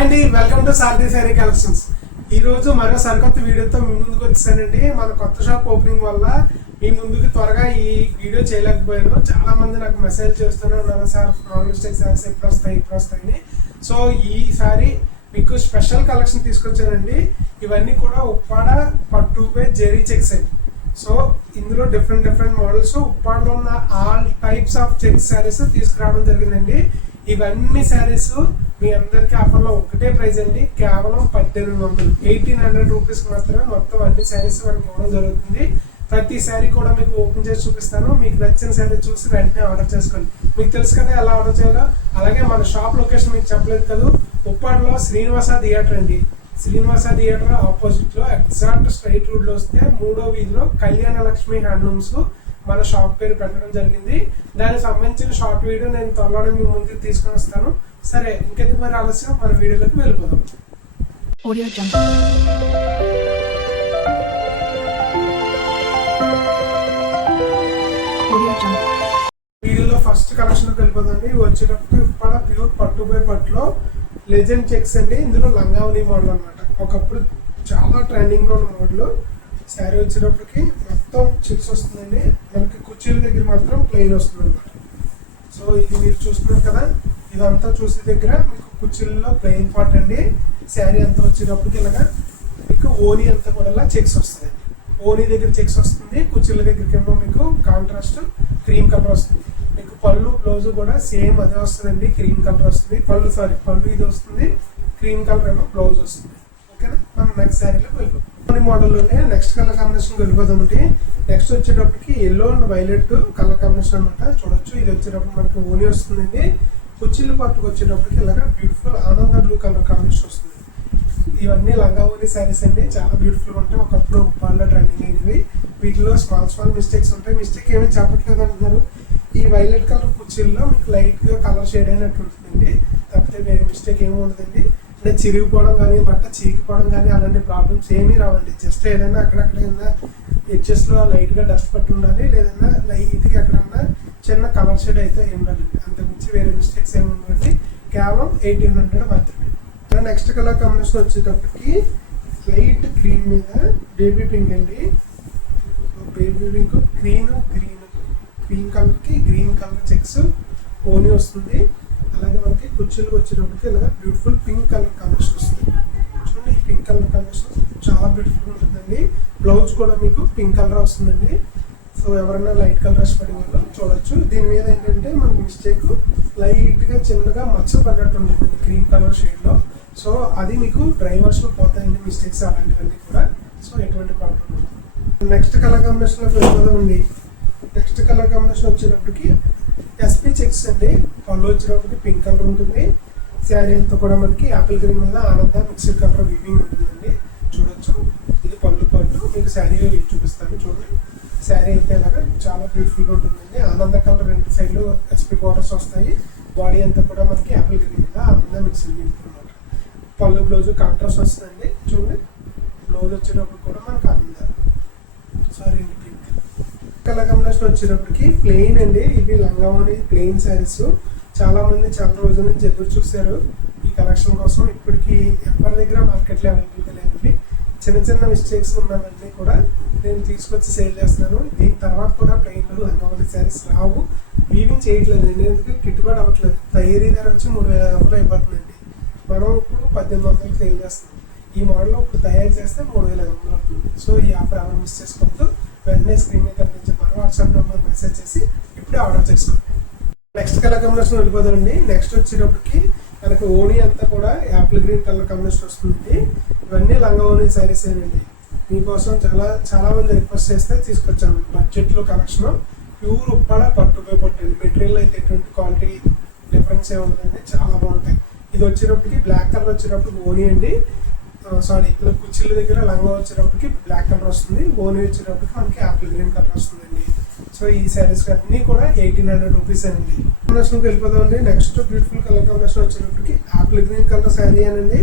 Hi అండి, welcome to Sarathi sari collections. ఈ రోజు మరో సరికొత్త వీడియోతో మీ ముందుకు వచ్చానండి. మన కొత్త షాప్ ఓపెనింగ్ వల్ల మీ ముందుకు త్వరగా ఈ వీడియో చేయలేకపోయాను. చాలా మంది నాకు మెసేజ్ చేస్తున్నారు, సార్ నాన్ మిస్టేక్ శారీస్ ఎప్పుడు వస్తాయని. సో ఈసారి మీకు స్పెషల్ కలెక్షన్ తీసుకొచ్చానండి. ఇవన్నీ కూడా ఉప్పాడ పట్టుపై జెరీ చెక్స్ అండి. సో ఇందులో డిఫరెంట్ మోడల్స్, ఉప్పాడలో ఉన్న all types of checks saris తీసుకురావడం జరిగిందండి. ఇవన్నీ శారీస్ మీ అందరికి ఆఫర్లో ఒకటే ప్రైస్ అండి, కేవలం 1800 రూపీస్ మాత్రమే మొత్తం అన్ని శారీస్ మనకి ఇవ్వడం జరుగుతుంది. ప్రతి శారీ కూడా మీకు ఓపెన్ చేసి చూపిస్తాను. మీకు నచ్చిన శారీ చూసి వెంటనే ఆర్డర్ చేసుకోండి. మీకు తెలుసు కదా ఎలా ఆర్డర్ చేయాలో. అలాగే మన షాప్ లొకేషన్ మీకు చెప్పలేదు కదా, ఉప్పాడలో శ్రీనివాస థియేటర్ అండి. శ్రీనివాస థియేటర్ ఆపోజిట్ లో ఎగ్జాక్ట్ స్ట్రైట్ రోడ్ లో వస్తే 3వ వీధిలో కళ్యాణ లక్ష్మి హ్యాండ్లూమ్స్ మన షాప్ పేరు పెట్టడం జరిగింది. దానికి సంబంధించిన షార్ట్ వీడియో నేను త్వరలోనే మీ ముందుకు తీసుకొని వస్తాను. సరే, ఇంకెందుకు మరి ఆలస్యం, మన వీడియోలోకి వెళ్ళిపోదాం. వీడియోలో ఫస్ట్ కలెక్షన్ వెళ్ళిపోదండి. వచ్చేటప్పుడు ఉప్పాడ ప్యూర్ పట్టు బై పట్టులో లెజెండ్ చెక్స్ అండి. ఇందులో లంగావని మోడల్ అనమాట. ఒకప్పుడు చాలా ట్రెండింగ్ లో ఉన్న మోడల్. శారీ వచ్చేటప్పటికి మొత్తం చెక్స్ వస్తుందండి. మనకి కుర్చీల దగ్గర మాత్రం ప్లెయిన్ వస్తుంది అనమాట. సో ఇది మీరు చూస్తున్నారు కదా, ఇదంతా చూసే దగ్గర మీకు కుర్చీలలో ప్లెయిన్ పార్ట్ అండి. శారీ అంతా వచ్చేటప్పటికి ఇలాగా మీకు ఓనీ అంతా కూడా ఇలా చెక్స్ వస్తుంది. ఓనీ దగ్గర చెక్స్ వస్తుంది, కుర్చీల దగ్గరికి ఏమో మీకు కాంట్రాస్ట్ క్రీమ్ కలర్ వస్తుంది. మీకు పళ్ళు బ్లౌజ్ కూడా సేమ్ అదే వస్తుందండి, క్రీమ్ కలర్ వస్తుంది. పళ్ళు ఇది వస్తుంది, క్రీమ్ కలర్ ఏమో బ్లౌజ్ వస్తుంది. ఓకేనా, మనం నెక్స్ట్ శారీలో వెళ్ళిపోతాం. మోడల్లోనే నెక్స్ట్ కలర్ కాంబినేషన్ వెళ్ళిపోదామండి. నెక్స్ట్ వచ్చేటప్పటికి yellow and violet colour combination అనమాట. చూడొచ్చు, ఇది వచ్చేటప్పుడు మనకి ఓనీ వస్తుందండి. కుర్చీల పట్టుకు వచ్చేటప్పటికి ఇలాగా బ్యూటిఫుల్ ఆనంద బ్లూ కలర్ కాంబినేషన్ వస్తుంది. ఇవన్నీ లంగా ఓనీ శారీస్ అండి, చాలా బ్యూటిఫుల్ ఉంటాయి. ఒకప్పుడు ఉప్పాడలో ట్రెండింగ్ అయినవి. వీటిలో స్మాల్ మిస్టేక్స్ ఉంటాయి. మిస్టేక్ ఏమీ చెప్పట్లేదు అంటున్నారు. ఈ వైలెట్ కలర్ కుర్చీల్లో మీకు లైట్ గా కలర్ షేడ్ అయినట్టు ఉంటుందండి, తప్పితే వేరే మిస్టేక్ ఏమి ఉండదండి. అంటే చిరిగిపోవడం కానీ, బట్ట చీకిపోవడం కానీ అలాంటి ప్రాబ్లమ్స్ ఏమీ రావండి. జస్ట్ ఏదైనా అక్కడక్కడ ఎడ్జెస్ లో లైట్ గా డస్ట్ పట్టి ఉండాలి, లేదన్నా లైట్ గా ఎక్కడన్నా చిన్న కలర్ షేడ్ అయితే ఏం ఉండాలండి. అంతకుమించి వేరే మిస్టేక్స్ ఏమి ఉండవండి. కేవలం 1800 మాత్రమే. నెక్స్ట్ కలర్ కాంబినేషన్ వచ్చేటప్పటికి లైట్ గ్రీన్ మీద బేబీ పింక్ అండి. బేబీ పింక్ గ్రీన్ కలర్ కి గ్రీన్ కలర్ చెక్స్ ఓనీ వస్తుంది. అలాగే మనకి కుర్చీలు వచ్చేటప్పటికి ఇలా బ్యూటిఫుల్ పింక్ కలర్ కాంబినేషన్ వస్తుంది. చూడండి, ఈ పింక్ కలర్ కాంబినేషన్ చాలా బ్యూటిఫుల్ ఉంటుందండి. బ్లౌజ్ కూడా మీకు పింక్ కలర్ వస్తుందండి. సో ఎవరైనా లైట్ కలర్ ఇష్టపడే వాళ్ళు చూడొచ్చు. దీని మీద ఏంటంటే మనకి మిస్టేక్ లైట్ గా చిన్నగా మచ్చలు పడ్డట్టు ఉంటుందండి గ్రీన్ కలర్ షేడ్ లో. సో అది మీకు డ్రైవర్స్ లో పోతాయండి మిస్టేక్స్ అలాంటివన్నీ కూడా. సో ఎటువంటి ప్రాబ్లం ఉండదు. నెక్స్ట్ కలర్ కాంబినేషన్ లో వెళ్ళిపోదామండి. నెక్స్ట్ కలర్ కాంబినేషన్ వచ్చేటప్పటికి ఎస్పీ చెక్స్ అండి. పళ్ళు వచ్చేటప్పటికి పింక్ కలర్ ఉంటుంది. శారీ అంతా కూడా మనకి యాపిల్ గ్రీన్ మీద ఆనంద మిక్స్డ్ కలర్ వీవింగ్ ఉంటుందండి. చూడొచ్చు, ఇది పళ్ళు మీకు శారీ చూపిస్తాను. చూడండి, శారీ అయితే అలాగా చాలా బ్యూటిఫుల్ గా ఉంటుందండి. ఆనంద కలర్ రెండు సైడ్లు ఎస్పీ బోర్డర్స్ వస్తాయి. బాడీ అంతా కూడా మనకి యాపిల్ గ్రీన్ మీద ఆనంద మిక్స్డ్ వీవింగ్ అనమాట. పళ్ళు బ్లౌజ్ కాంట్రాస్ట్ వస్తుందండి. చూడండి, బ్లౌజ్ వచ్చేటప్పుడు కూడా మనకి ఆనంద కలర్ కాంబినేషన్ వచ్చేటప్పటికి ప్లెయిన్ అండి. ఇవి లంగావని ప్లెయిన్ శారీస్. చాలా మంది చాలా రోజుల నుంచి ఎదురు చూశారు ఈ కలెక్షన్ కోసం. ఇప్పటికి ఎవరి దగ్గర మార్కెట్లో అవైలబుల్గా లేదండి. చిన్న మిస్టేక్స్ ఉన్నవన్నీ కూడా నేను తీసుకొచ్చి సేల్ చేస్తున్నాను. దీని తర్వాత కూడా ప్లెయిన్ లంగావని శారీస్ రావు. వీవింగ్ చేయట్లేదు అండి, ఎందుకు గిట్టుబాటు అవ్వట్లేదు. తయారీ ధర వచ్చి 3500 అయిపోతుందండి. మనం ఇప్పుడు 1800 సేల్ చేస్తున్నాం. ఈ మోడల్ ఇప్పుడు తయారు చేస్తే 3500 అవుతుంది. సో ఈ ఆఫర్ ఎవరు మిస్ చేసుకుంటూ వెంటనే స్క్రీన్ మీద కనిపించే మన వాట్సాప్ నెంబర్ మెసేజ్ చేసి ఇప్పుడే ఆర్డర్ చేసుకోండి. నెక్స్ట్ కలర్ కాంబినేషన్ వెళ్ళిపోదామండి. నెక్స్ట్ వచ్చేటప్పటికి మనకి ఓనీ అంతా కూడా యాపిల్ గ్రీన్ కలర్ కాంబినేషన్ వస్తుంది. ఇవన్నీ లంగా ఓనీ శారీస్ అండి. మీకోసం చాలా మంది రిక్వెస్ట్ చేస్తే తీసుకొచ్చాను. బడ్జెట్ లో కలెక్షన్ ప్యూర్ ఉప్పాడ పట్టుపై పట్టు. మెటీరియల్ అయితే ఎటువంటి క్వాలిటీ డిఫరెన్స్ ఏ ఉండదండి, చాలా బాగుంటాయి. ఇది వచ్చేటప్పటికి బ్లాక్ కలర్ వచ్చేటప్పటికి ఓనీ అండి. ఇలా కుర్చీల దగ్గర లంగా వచ్చేటప్పటికి బ్లాక్ కలర్ వస్తుంది. ఓనీ వచ్చేటప్పటికి మనకి యాపిల్ గ్రీన్ కలర్ వస్తుందండి. సో ఈ శారీస్ అన్ని కూడా 1800 రూపీస్ అండి. కాంబినేషన్కి వెళ్ళిపోదామండి. నెక్స్ట్ బ్యూటిఫుల్ కలర్ కాంబినేషన్ వచ్చేటప్పటికి యాపిల్ గ్రీన్ కలర్ శారీ అనండి.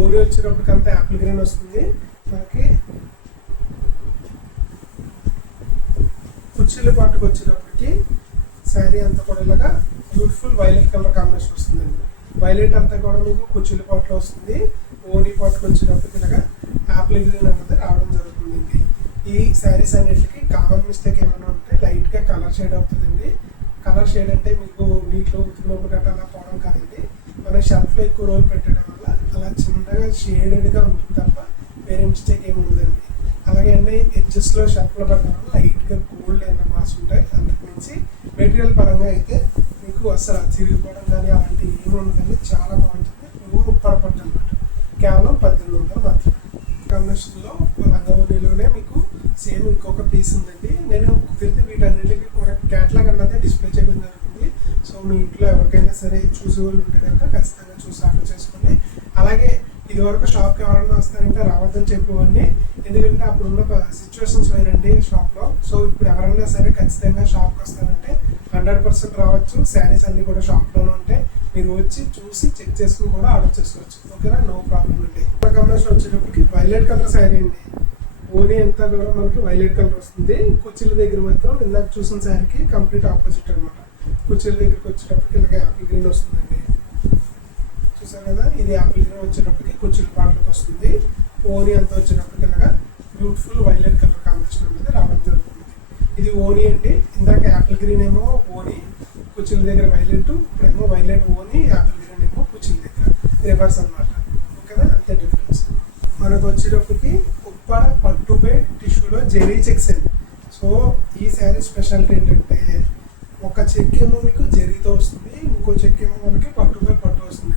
ఓనీ వచ్చేటప్పటికి అంతా యాపిల్ గ్రీన్ వస్తుంది. మనకి కుర్చీల పాటుకు వచ్చేటప్పటికి శారీ అంతా కూడా ఇలాగా బ్యూటిఫుల్ వైలెట్ కలర్ కాంబినేషన్ వస్తుందండి. వైలెట్ అంతా కూడా మీకు కుచ్చిళ్ళ పాటలో వస్తుంది. ఓనీ పాటకు వచ్చినప్పుడు ఇలాగా యాపిల్ గ్రీన్ అన్నది రావడం జరుగుతుందండి. ఈ శారీస్ అన్నిటికీ కామన్ మిస్టేక్ ఏమైనా ఉంటే లైట్గా కలర్ షేడ్ అవుతుందండి. కలర్ షేడ్ అంటే మీకు నీటిలో ఉతికినప్పుడు గట్రా అలా పోవడం కాదండి, మనం షెల్ఫ్లో ఎక్కువ రోజులు పెట్టడం వల్ల అలా చిన్నగా షేడెడ్గా ఉంటుంది తప్ప వేరే మిస్టేక్ ఏమి ఉండదండి. అలాగే అండి ఎడ్జెస్లో షెల్ఫ్లో పెట్టడం వల్ల లైట్గా గోల్డ్ ఏమైనా మాస్ ఉంటాయి. అందుకు మించి మెటీరియల్ పరంగా అయితే మీకు అసలు చిరిగిపోవడం కానీ అలాంటివి ఏమి ఉండదండి. చాలా బాగుంటుంది. ప్యూర్ ఉప్పాడ పట్టు అనమాట. కేవలం 1800 మాత్రమే. కాంబినేషన్లో లంగావోణిలోనే మీకు సేమ్ ఇంకొక పీస్ ఉందండి. నేను కుదిరితే వీటన్నిటికీ కూడా క్యాటలాగ్ అన్నది డిస్ప్లే చేయడం జరుగుతుంది. సో మీ ఇంట్లో ఎవరికైనా సరే చూసే వాళ్ళు ఉంటే కనుక ఖచ్చితంగా చూసి ఆర్డర్ చేసుకోండి. అలాగే ఇదివరకు షాప్కి ఎవరైనా వస్తారంటే రావద్దని చెప్పేవాడిని, ఎందుకంటే అప్పుడున్న సిచ్యువేషన్స్ వేరండి షాప్లో. సో ఇప్పుడు ఎవరైనా సరే ఖచ్చితంగా షాప్కి వస్తారంటే 100% రావచ్చు. శారీస్ అన్నీ కూడా షాప్లోనే ఉంటాయి. మీరు వచ్చి చూసి చెక్ చేసుకుని కూడా ఆర్డర్ చేసుకోవచ్చు. ఓకేనా, నో ప్రాబ్లం అండి. కాంబినేషన్ వచ్చేటప్పటికి వైలెట్ కలర్ శారీ అండి. ఓనీ అంతా కూడా మనకి వైలెట్ కలర్ వస్తుంది. కుర్చీల దగ్గర మాత్రం ఇందాక చూసిన శారీకి కంప్లీట్ ఆపోజిట్ అనమాట. కుర్చీల దగ్గరికి వచ్చేటప్పటికి ఇలాగ యాపిల్ గ్రీన్ వస్తుందండి. చూసారు కదా, ఇది యాపిల్ గ్రీన్ వచ్చేటప్పటికి కుర్చీల పాటలకు వస్తుంది. ఓనీ అంతా వచ్చేటప్పటికి ఇలాగా బ్యూటిఫుల్ వైలెట్ కలర్ కాంబినేషన్ అనేది రావడం జరుగుతుంది. ఇది ఓనీ అండి. ఇందాక యాపిల్ గ్రీన్ ఏమో ఓనీ కుర్చీల దగ్గర వైలెట్, ఇప్పుడేమో వైలెట్ ఓనీ, యాపిల్ గ్రీన్ ఏమో కుర్చీల దగ్గర రివర్స్ అనమాట. ఓకేనా, అంతే డిఫరెన్స్. మనకు వచ్చేటప్పటికి ఉప్పాడ పట్టుపై టిష్యూలో జెరీ చెక్స్ అండి. సో ఈ శారీ స్పెషాలిటీ ఏంటంటే ఒక చెక్ ఏమో మీకు జెరీతో వస్తుంది, ఇంకో చెక్ ఏమో మనకి పట్టుపై పట్టు వస్తుంది.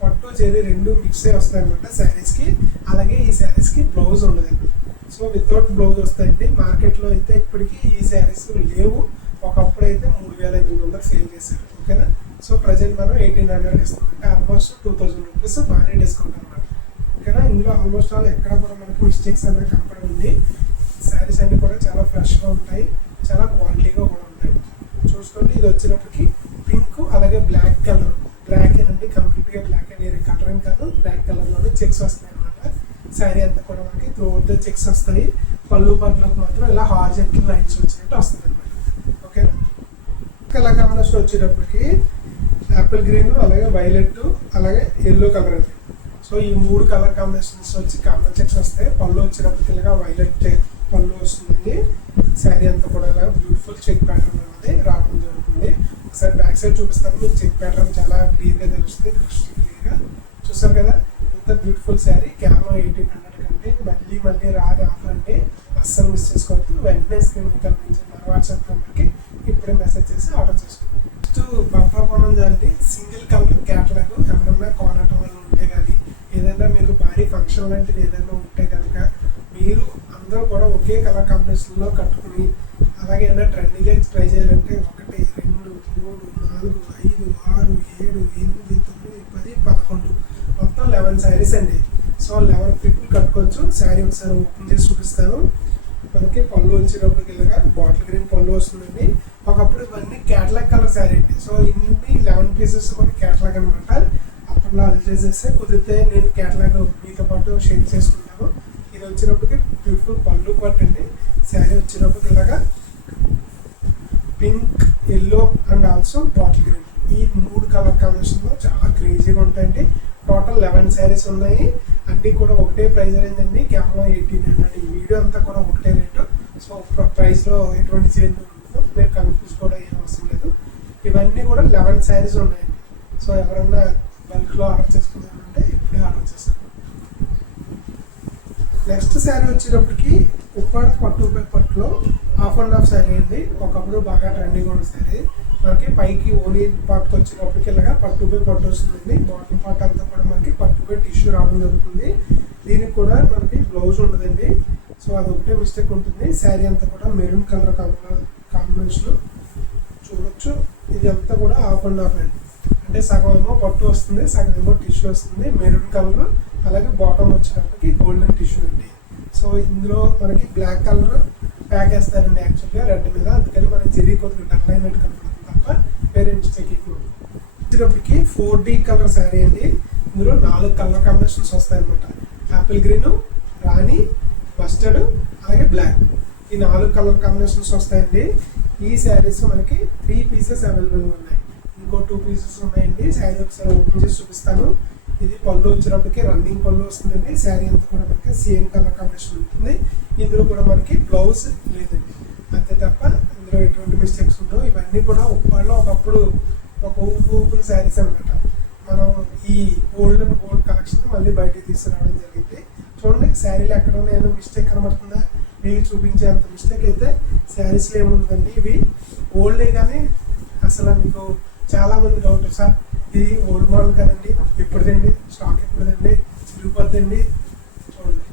పట్టు జెరీ రెండు మిక్స్ అయ్యి వస్తాయి అనమాట శారీస్కి. అలాగే ఈ శారీస్కి బ్లౌజ్ ఉండదండి. సో వితౌట్ బ్లౌజ్ వస్తాయండి. మార్కెట్లో అయితే ఇప్పటికీ ఈ శారీస్ లేవు. ఒకప్పుడు అయితే 3500 సేల్ చేశారు. ఓకేనా, సో ప్రజెంట్ మనం 1800కి ఇస్తాం. అంటే ఆల్మోస్ట్ 2000 రూపీస్ భారీ డిస్కౌంట్ అనమాట. ఓకేనా, ఇందులో ఆల్మోస్ట్ ఆల్ ఎక్కడ కూడా మనకి మిస్టేక్స్ అనేది కనపడండి. శారీస్ అన్నీ కూడా చాలా ఫ్రెష్గా ఉంటాయి, చాలా క్వాలిటీగా కూడా ఉంటాయి. చూసుకోండి, ఇది వచ్చేటప్పటికి పింక్ అలాగే బ్లాక్ కలర్. బ్లాక్ ఏనండి, కంప్లీట్గా బ్లాక్ అండ్ వేరే కలర్ ఏం కాదు, బ్లాక్ కలర్లోనే చెక్స్ వస్తాయి అనమాట. శారీ అంతా కూడా మనకి త్రూఅవుట్ ద చెక్స్ వస్తాయి. పళ్ళు పట్లకు మాత్రం ఇలా హార్జెంటల్ లైన్స్ వచ్చినట్టు వస్తుంది అనమాట. ఓకేనా, కలర్ కాంబినేషన్ వచ్చేటప్పటికి యాపిల్ గ్రీన్ అలాగే వైలెట్ అలాగే ఎల్లో కలర్ అండి. సో ఈ 3 కలర్ కాంబినేషన్స్ వచ్చి కామన్ చెక్స్ వస్తాయి. పళ్ళు వచ్చేటప్పటికి ఇలాగా వైలెట్ పళ్ళు వస్తుందండి. శారీ అంతా కూడా ఇలా బ్యూటిఫుల్ చెక్ ప్యాటర్న్ అనేది రావడం జరుగుతుంది. ఒకసారి బ్యాక్ సైడ్ చూపిస్తాను, మీకు చెక్ ప్యాటర్న్ చాలా క్లియర్గా తెలుస్తుంది, క్లియర్గా. చూసారు కదా, ఇంత బ్యూటిఫుల్ శారీ కేవలం 1800 కంటే మళ్ళీ రాదు ఆఫర్ అంటే అస్సలు మిస్ చేసుకోవద్దు. వెంటనే స్క్రీన్ కనిపించిన వాట్సాప్ నెంబర్కి ఇప్పుడే మెసేజ్ చేసి ఆర్డర్ చేసుకోండి. నెక్స్ట్ బంపర్ కొనం చేయండి. సింగిల్ కలర్ క్యాటలాగ్ ఎవరన్నా కొనటం వల్ల ఉంటే కానీ, ఏదైనా మీకు భారీ ఫంక్షన్ లాంటిది ఏదైనా ఉంటే కనుక మీరు అందరూ కూడా ఒకే కలర్ కాంబినేషన్లో కట్టుకుని అలాగే ఏదైనా ట్రెండింగ్గా ట్రై చేయాలంటే 1 2 3 4 5 6 7 8 9 10 11 మొత్తం 11 శారీస్ అండి. సో 11 పీపుల్ కట్టుకోవచ్చు. శారీ ఒకసారి ఓపెన్ చేసి చూపిస్తాను. మనకి పళ్ళు వచ్చేటప్పటికి ఇలాగా బాటిల్ గ్రీన్ పళ్ళు వస్తుందండి. ఒకప్పుడు ఇవన్నీ క్యాటలాగ్ కలర్ శారీ అండి. సో ఇన్ని 11 పీసెస్ కూడా క్యాటలాగ్ అనమాట. అప్పట్లో అది చేసేస్తే కుదిరితే నేను క్యాటలాగ్ మీతో పాటు షేర్ చేసుకుంటాను. ఇది వచ్చేటప్పటికి బ్యూటిఫుల్ పళ్ళు పట్టు అండి. శారీ వచ్చేటప్పటికి ఇలాగా pink, yellow and also bottle green, ఈ 3 కలర్ కాంబినేషన్లో చాలా క్రేజీగా ఉంటాయండి. టోటల్ 11 శారీస్ ఉన్నాయి. అన్నీ కూడా ఒకటే ప్రైస్ రేంజ్ అండి, కేవలం 1800. ఈ వీడియో అంతా కూడా ఒకటే రేటు. సో ప్రైస్లో ఎటువంటి చేంజ్ ఉండదు, మీరు కన్ఫ్యూజ్ కూడా ఏం అవసరం లేదు. ఇవన్నీ కూడా 11 శారీస్ ఉన్నాయండి. సో ఎవరన్నా బల్క్లో ఆర్డర్ చేసుకున్నారంటే ఇప్పుడే ఆర్డర్ చేసుకోండి. నెక్స్ట్ శారీ వచ్చేటప్పటికి ఉప్పాడ పట్టులో హాఫ్ అండ్ హాఫ్ శారీ అండి. ఒకప్పుడు బాగా ట్రెండింగ్ ఉన్న శారీ. మనకి పైకి ఓనీ పార్ట్కి వచ్చేటప్పటికి ఇలాగా పట్టు వస్తుందండి. బాటమ్ పార్ట్ అంతా కూడా మనకి పట్టుపై టిష్యూ రావడం జరుగుతుంది. దీనికి కూడా మనకి బ్లౌజ్ ఉండదండి. సో అదొకటే మిస్టేక్ ఉంటుంది. శారీ అంతా కూడా మెరూన్ కలర్ కాంబినేషన్ చూడొచ్చు. ఇది అంతా కూడా హాఫ్ అండ్ హాఫ్ అండి. అంటే సగం ఏమో పట్టు వస్తుంది, సగం ఏమో టిష్యూ వస్తుంది. మెరూన్ కలర్ అలాగే బాటమ్ వచ్చేటప్పటికి గోల్డెన్ టిష్యూ అండి. సో ఇందులో మనకి బ్లాక్ కలర్ ప్యాక్ వేస్తారండి యాక్చువల్గా రెడ్ మీద, అందుకని మనకి జరీ కొద్దిగా డల్ అయినట్టు కనపడుతుంది తప్ప వేరే మిస్టేక్ వచ్చేటప్పటికి 4D కలర్ శారీ అండి. ఇందులో 4 కలర్ కాంబినేషన్స్ వస్తాయన్నమాట. యాపిల్ గ్రీన్, రాణి, మస్టర్డ్ అలాగే బ్లాక్, ఈ 4 కలర్ కాంబినేషన్స్ వస్తాయండి. ఈ శారీస్ మనకి 3 పీసెస్ అవైలబుల్గా ఉన్నాయి. ఇంకో 2 పీసెస్ ఉన్నాయండి. శారీ ఒకసారి ఓపెన్ చేసి చూపిస్తాను. ఇది పళ్ళు వచ్చేటప్పటికి రన్నింగ్ పళ్ళు వస్తుందండి. శారీ అంతా కూడా మనకి సేమ్ కలర్ కాంబినేషన్ ఉంటుంది. ఇందులో కూడా మనకి బ్లౌజ్ లేదండి, అంతే తప్ప ఇందులో ఎటువంటి మిస్టేక్స్ ఉండవు. ఇవన్నీ కూడా ఉప్పాడలో ఒకప్పుడు ఒక ఊపుల శారీస్ అనమాట. మనం ఈ ఓల్డ్ అండ్ గోల్డ్ కలెక్షన్ మళ్ళీ బయటకు తీసుకురావడం జరిగింది. చూడండి శారీలో ఎక్కడ ఏమైనా మిస్టేక్ కనబడుతుందా? మీకు చూపించే అంత మిస్టేక్ అయితే శారీస్లో ఏముందండి. ఇవి ఓల్డే కానీ అసలు మీకు చాలా మంది డౌట్, సార్ ఇది ఓల్డ్ మోడల్ కదండి, ఎప్పుడుదండి స్టాక్, ఎప్పుడుదండి చిరిగిపోద్దండి. చూడండి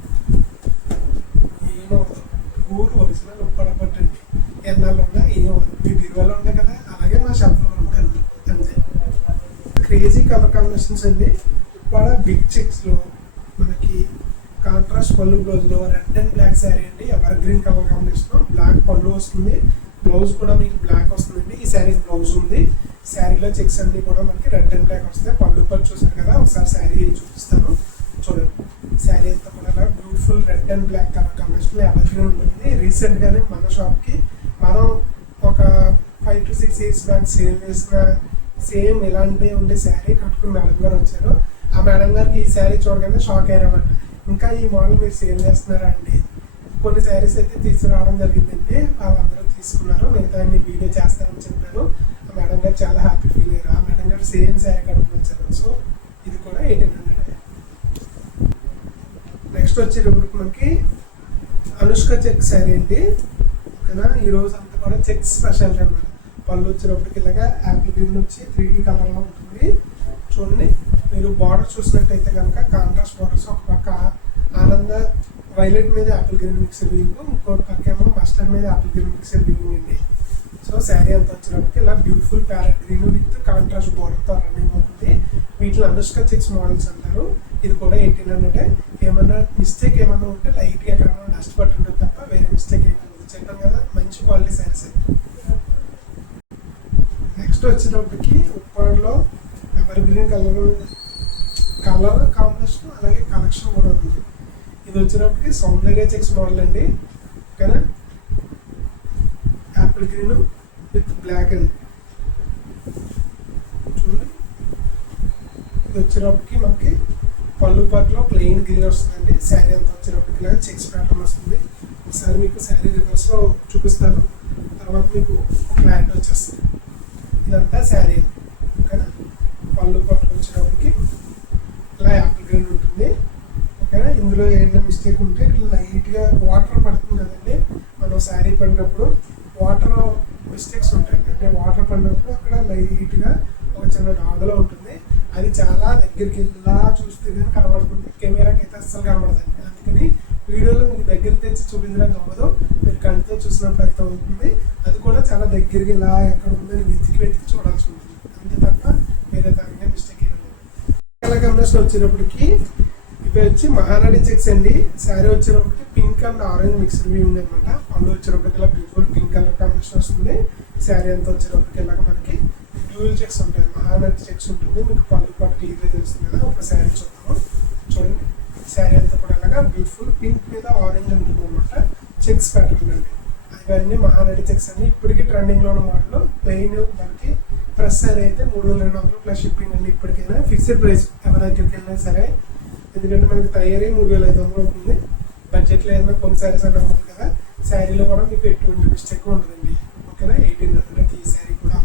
ఏమవుతుంది, ప్యూర్ ఒరిజినల్ ఉప్పడపట్టండి. ఎన్నాళ్ళు ఉన్నా ఏమవుతుంది, మీ బీరువాలో ఉంటాయి కదా, అలాగే మా షాప్లో ఉంటాయి అంతే. క్రేజీ కలర్ కాంబినేషన్స్ అండి. ఉప్పాడ బిగ్ చెక్స్లో మనకి కాంట్రాస్ట్ పళ్ళు బ్లౌజ్లో రెడ్ అండ్ బ్లాక్ శారీ అండి. Evergreen colour combination, black పళ్ళు వస్తుంది, బ్లౌజ్ కూడా మీకు బ్లాక్ వస్తుందండి. ఈ శారీ బ్లౌజ్ ఉంది. శారీలో చెక్స్ అన్ని కూడా మనకి రెడ్ అండ్ బ్లాక్ వస్తాయి. పళ్ళు చూసారు కదా, ఒకసారి శారీ చూపిస్తాను చూడండి. శారీ అంతా కూడా beautiful red and black colour combination evergreen ఉంటుంది. రీసెంట్గానే మన షాప్కి మనం ఒక 5 to 6 years బ్యాక్ సేల్ చేసిన సేమ్ ఇలాంటి ఉండే శారీ కట్టుకుని మేడం గారు వచ్చారు. ఆ మేడం గారికి ఈ శారీ చూడగానే షాక్ అయ్యారన్నమాట. ఇంకా ఈ మోడల్ మీరు సేల్ చేస్తున్నారా అండి? కొన్ని శారీస్ అయితే తీసుకురావడం జరిగిందండి, వాళ్ళందరూ తీసుకున్నారు. మిగతా వీడియో చేస్తారని చెప్పాను. ఆ మేడం గారు చాలా హ్యాపీ ఫీల్ అయ్యారు. ఆ మేడం గారు సేమ్ శారీ కట్టుకుని వచ్చారు. సో ఇది కూడా 1800. నెక్స్ట్ వచ్చేటప్పుడు మనకి అనుష్క చెక్ శారీ అండి. ఓకేనా, ఈరోజు అంతా కూడా చెక్ స్పెషాలిటీ అనమాట. పళ్ళు వచ్చేటప్పటికి ఇలాగా యాపిల్ గ్రీన్ వచ్చి 3D కలర్లో ఉంటుంది. చూడండి, మీరు బార్డర్ చూసినట్టయితే కనుక కాంట్రాస్ట్ బార్డర్స్, ఒక పక్క ఆనంద వైలెట్ మీద యాపిల్ గ్రీన్ మిక్సర్ వీవింగ్, ఇంకోటి పక్క ఏమో మస్టర్డ్ మీద యాపిల్ గ్రీన్ మిక్సర్ వీవింగ్ అండి. సో శారీ అంతా వచ్చినప్పటికి ఇలా beautiful parrot green with contrast బార్డర్తో రన్నింగ్ అవుతుంది. వీటిలో అనుష్క చెక్స్ మోడల్స్ అంటారు. ఇది కూడా 1800. ఏమన్నా మిస్టేక్ ఏమన్నా ఉంటే లైట్గా ఎక్కడన్నా డస్ట్ పట్టి ఉంటుంది తప్ప వేరే మిస్టేక్ ఏమన్నా చెప్పాం కదా, మంచి క్వాలిటీ శారీస్. నెక్స్ట్ వచ్చేటప్పటికి ఉప్పాడలో ఎవర్ గ్రీన్ కలర్ కాంబినేషన్ అలాగే కలెక్షన్ కూడా ఉంది. ఇది వచ్చేటప్పటికి సౌందర్య చెక్స్ మోడల్ అండి. ఓకేనా, యాపిల్ గ్రీన్ విత్ బ్లాక్ అండి. చూడండి, ఇది వచ్చేటప్పటికి మనకి పళ్ళు పాటలో ప్లెయిన్ గ్రీన్ వస్తుందండి. శారీ అంతా వచ్చేటప్పటికి ఇలా చెక్స్ ప్యాటర్న్ వస్తుంది. ఒకసారి మీకు శారీ రివర్స్లో చూపిస్తాను, తర్వాత మీకు క్లారిటీ వచ్చేస్తుంది. ఇదంతా శారీ అండి. ఓకేనా, పళ్ళు పట్టుకు వచ్చేటప్పటికి ఇలా యాపిల్ గ్రీన్ ఉంటుంది. ఓకేనా, ఇందులో ఏదైనా మిస్టేక్ ఉంటే లైట్గా వాటర్ పడుతుంది కదండి, మనం శారీ పడినప్పుడు వాటర్ మిస్టేక్స్ ఉంటాయి. అంటే వాటర్ పడినప్పుడు అక్కడ లైట్గా ఒక చిన్న డాగలో ఉంటుంది. అది చాలా దగ్గరికి ఇలా చూస్తే కానీ కనబడుతుంది, కెమెరాకి అయితే అస్సలు కనబడదండి. అందుకని వీడియోలో మీకు దగ్గర తెచ్చి చూపించడానికి అవ్వదు, మీరు కంటితో చూసినప్పుడు అయితే అవుతుంది. అది కూడా చాలా దగ్గరికి ఇలా ఎక్కడ ఉందని వెతికి చూడాల్సి ఉంటుంది, అంతే తప్ప వేరే దానిగా మిస్టేక్ ఏమి లేదు. కలర్ కాంబినేషన్ వచ్చేటప్పటికి ఇవి వచ్చి మహానటి చెక్స్ అండి. శారీ వచ్చేటప్పటికి pink and orange mixed weaving అనమాట. పళ్ళు వచ్చేటప్పటికి ఇలా బ్యూటిఫుల్ పింక్ కలర్ కాంబినేషన్ వస్తుంది. శారీ అంతా వచ్చేటప్పటికి ఇలాగ మనకి డ్యూయల్ చెక్స్ ఉంటాయి, మహానటి చెక్స్ ఉంటుంది. మీకు పళ్ళు పాటు క్లియర్గా తెలుస్తుంది కదా. ఒక శారీ చూద్దాము. చూడండి, శారీ అంతా కూడా ఇలాగా బ్యూటిఫుల్ పింక్ మీద ఆరెంజ్ ఉంటుంది అనమాట. చెక్స్ ప్యాటర్న్ అండి. ఇవన్నీ మహానటి చెక్స్ అండి. ఇప్పటికీ ట్రెండింగ్లో ఉన్న మోడల్. ప్లెయిన్ మనకి ప్రెస్ శారీ అయితే 3200 ప్లస్ షిప్పింగ్ అండి. ఇప్పటికైనా ఫిక్స్డ్ ప్రైస్ ఎవరి దగ్గరికి వెళ్ళినా సరే, ఎందుకంటే మనకి తయారీ 3500 అవుతుంది. బడ్జెట్లో ఏదైనా కొన్ని శారీస్ అన్న ఉంటుంది కదా, శారీలో కూడా మీకు ఎటువంటి మిస్టేక్ ఉండదండి. ఓకేనా, 1800 ఈ శారీ కూడా.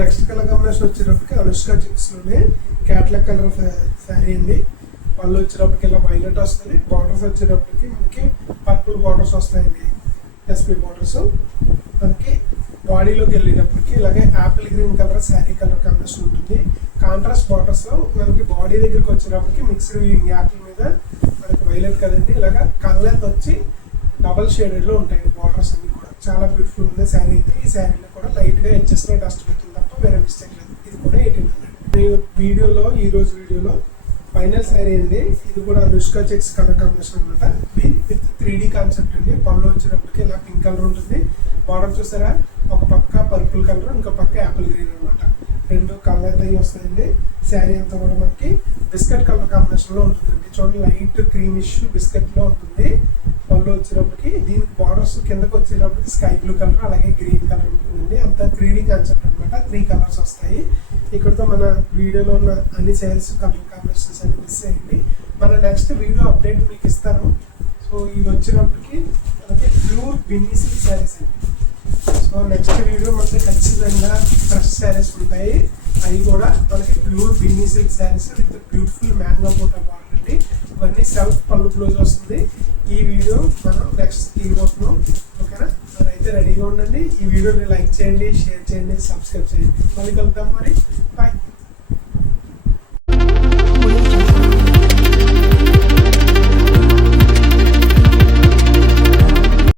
నెక్స్ట్ కలర్ కాంబినేషన్ వచ్చేటప్పటికి అనుష్క చెక్స్లోనే క్యాట్లాగ్ కలర్ శారీ అండి. పళ్ళు వచ్చేటప్పటికి ఇలా వైలెట్ వస్తుంది. బార్డర్స్ వచ్చేటప్పటికి మనకి పర్పుల్ బార్డర్స్ వస్తాయండి, ఎస్పీ బార్డర్స్. మనకి బాడీలోకి వెళ్ళేటప్పటికి ఇలాగే Apple green colour sari colour combination ఉంటుంది. కాంట్రాస్ట్ బార్డర్స్ మనకి బాడీ దగ్గరికి వచ్చేటప్పటికి మిక్స్డ్ వీవింగ్, యాపిల్ మీద మనకి వైలెట్ కదండి, ఇలాగా కలర్ వచ్చి డబల్ షేడెడ్లో ఉంటాయండి బార్డర్స్ అన్ని కూడా. చాలా బ్యూటిఫుల్ ఉంది శారీ అయితే. ఈ శారీలో కూడా లైట్గా అడ్జస్ట్లో డస్ట్ పెట్టింది తప్ప వేరే మిస్టేక్ లేదు. ఇది కూడా 1800. వీడియోలో ఈరోజు వీడియోలో ఫైనల్ శారీ అండి. ఇది కూడా అనుష్క చెక్స్ కలర్ కాంబినేషన్ అనమాట. విత్ 3D కాన్సెప్ట్ అండి. పళ్ళు వచ్చేటప్పటికి ఇలా పింక్ కలర్ ఉంటుంది. బార్డర్ చూసారా, ఒక పక్క పర్పుల్ కలర్, ఇంకో పక్క యాపిల్ గ్రీన్ అనమాట. రెండు కలర్ అయ్యి వస్తాయండి. శారీ అంతా కూడా మనకి బిస్కెట్ కలర్ కాంబినేషన్లో ఉంటుందండి. చూడండి, లైట్ క్రీమిష్ బిస్కెట్లో ఉంటుంది. పళ్ళు వచ్చేటప్పటికి దీనికి బార్డర్స్ కిందకి వచ్చేటప్పటికి స్కై బ్లూ కలర్ అలాగే గ్రీన్ కలర్ ఉంటుందండి. అంతా 3D కాన్సెప్ట్ అనమాట. అనమాట. 3 కలర్స్ వస్తాయి. ఇక్కడతో మన వీడియోలో ఉన్న అన్ని సేల్స్ కలర్ కాంబినేషన్స్ అన్ని మిస్ అయ్యింది. మన నెక్స్ట్ వీడియో అప్డేట్ మీకు ఇస్తాను. సో ఇవి వచ్చినప్పటికి మనకి ప్యూర్ బిన్నీ సిల్క్ శారీస్ అండి. సో నెక్స్ట్ వీడియో మనకి ఖచ్చితంగా ఫ్రెష్ శారీస్ ఉంటాయి. అవి కూడా మనకి pure Binny silk saris with beautiful mango బూటా బార్డర్ అండి. ఇవన్నీ సెల్ఫ్ పళ్ళు బ్లౌజ్ వస్తుంది. ఈ వీడియో మనం నెక్స్ట్ తీయబోతున్నాం. ఓకేనా, మరి అయితే రెడీగా ఉండండి. ఈ వీడియోని లైక్ చేయండి, షేర్ చేయండి, సబ్స్క్రైబ్ చేయండి. మళ్ళీ కలుద్దాం మరి. బాయ్.